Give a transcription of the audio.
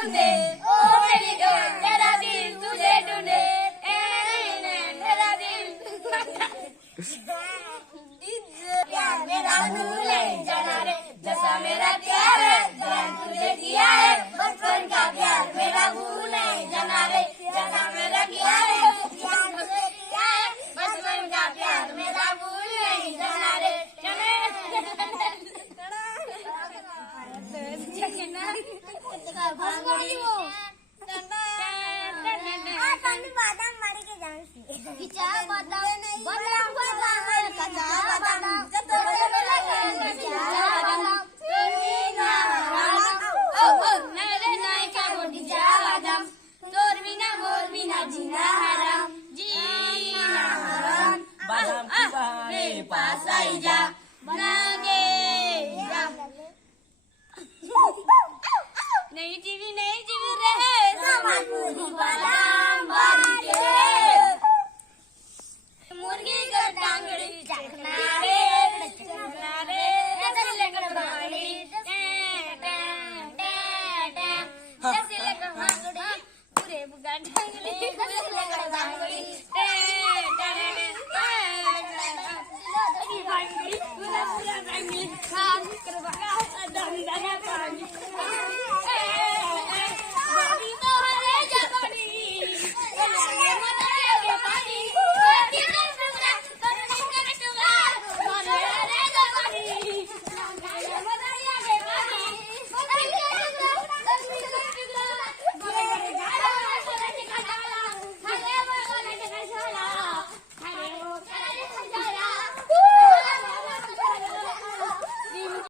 बूंदे ओ मेरी डोर मेरा दिल तुझे ढूंढे मेरा दिल प्यार मेरा भूले जाना रे जैसा मेरा प्यार है जान तुझे किया है बचपन का प्यार मेरा भूले जाना रे जैसा मेरा प्यार है जान तुझे किया है बचपन का प्यार मेरा भूल नहीं जाना रे पास आई जा बनागे नहीं जीवी रहे सामान पूरी वाला